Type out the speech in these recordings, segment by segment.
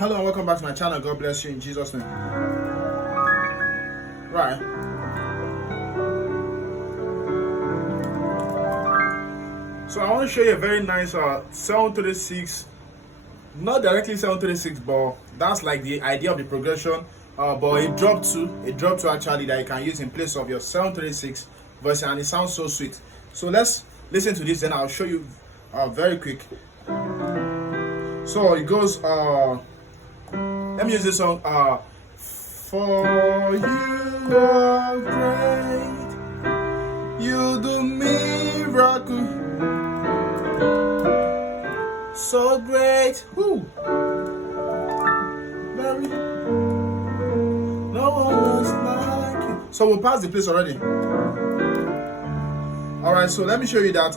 Hello and welcome back to my channel. God bless you in Jesus' name. Right. So I want to show you a very nice 736, not directly 736, but that's like the idea of the progression. But it dropped to actually that you can use in place of your 736 voice, and it sounds so sweet. So let's listen to this, then I'll show you very quick. So it goes. Let me use this song. For you are great, you do miracle, so great. Woo. Very, no one else like you. So we'll pass the place already. All right. So let me show you that.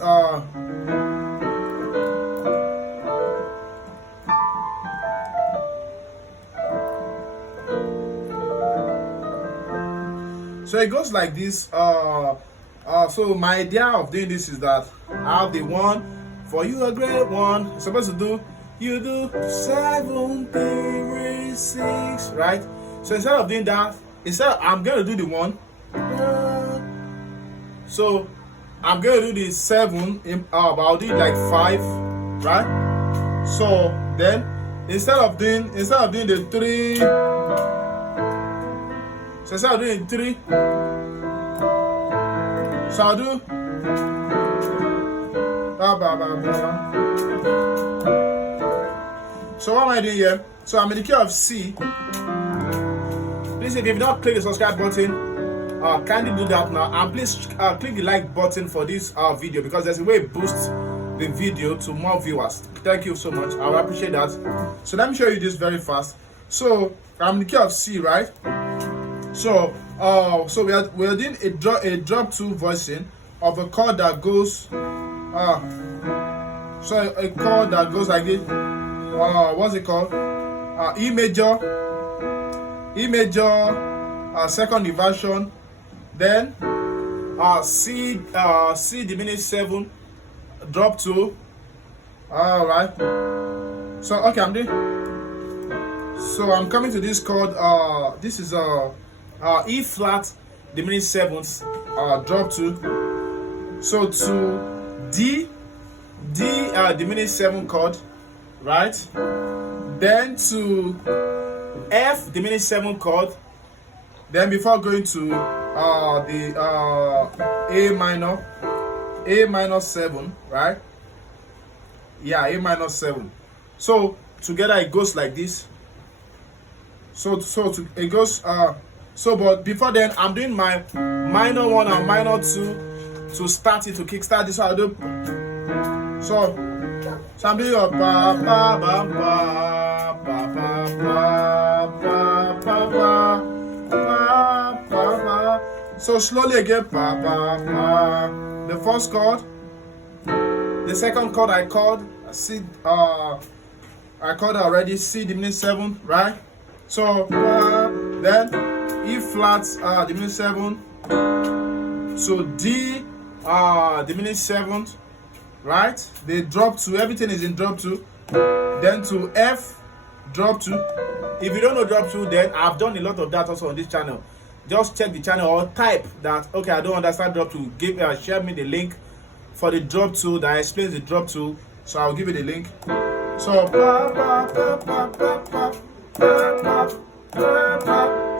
So it goes like this. So my idea of doing this is that I have the one, for you a great one. It's supposed to do, you do 7, 3, 6, right? So instead of doing that, I'm gonna do the one. So I'm gonna do the 7, but I'll do it like 5, right? So then instead of doing the 3. So instead of doing 3, so I'll do So what am I doing here? So I'm in the key of C. Please, if you've not clicked the subscribe button, kindly do that now, and please click the like button for this video, because there's a way it boosts the video to more viewers. Thank you so much. I will appreciate that. So let me show you this very fast. So I'm in the key of C, right? So so we are doing a drop 2 voicing of a chord that goes so a chord that goes like this. What's it called? E major, second inversion, then C diminished 7, drop 2. All right. So okay, I'm coming to this chord. This is E flat diminished 7th, drop 2. So to D diminished 7 chord, right? Then to F diminished 7 chord. Then before going to the A minor 7, right? Yeah, A minor 7. So together it goes like this. It goes but before then I'm doing my minor 1 and minor 2 to start it, to kickstart this. So I'll do so I'm doing a ba ba ba ba ba ba ba ba ba. So slowly again, ba ba ba. The first chord, the second chord I chord already, C diminished 7, right? So then E flat diminished 7, so D diminished 7th, right? They drop 2, everything is in drop 2. Then to F, drop 2. If you don't know drop 2, then I've done a lot of that also on this channel. Just check the channel or type that, okay, I don't understand drop 2. Share me the link for the drop 2 that explains the drop 2. So I'll give you the link. So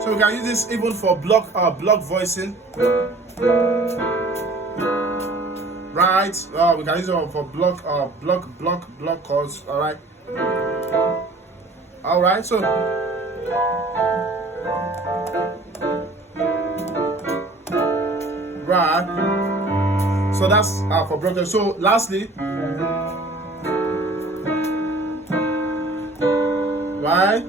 so we can use this even for block voicing, right? We can use it for block chords. All right. So right. So that's for block. So lastly, right.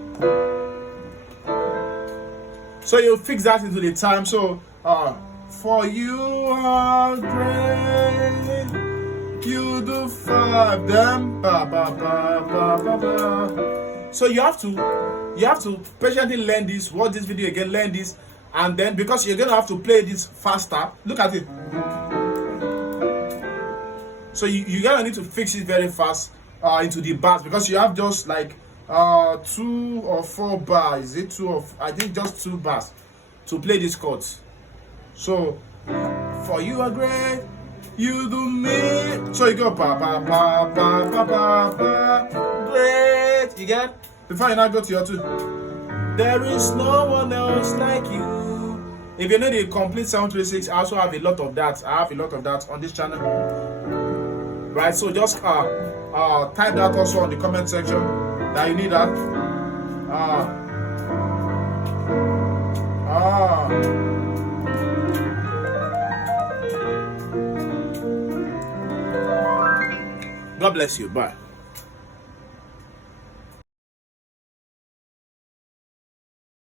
So you fix that into the time. So for you are great, you do 5 them ba ba ba ba ba ba. So you have to patiently learn this, watch this video again, learn this, and then because you're gonna have to play this faster. Look at it. So you gotta need to fix it very fast into the bars, because you have just like 2 or 4 bars. Is it 2 or I think just 2 bars to play these chords. So for you are great, you do me. So you go pa pa pa pa pa pa pa. Great, you get? Before you now go to your 2. There is no one else like you. If you know the complete 736, I also have a lot of that. I have a lot of that on this channel. Right, so just type that also on the comment section that you need that. God bless you. Bye.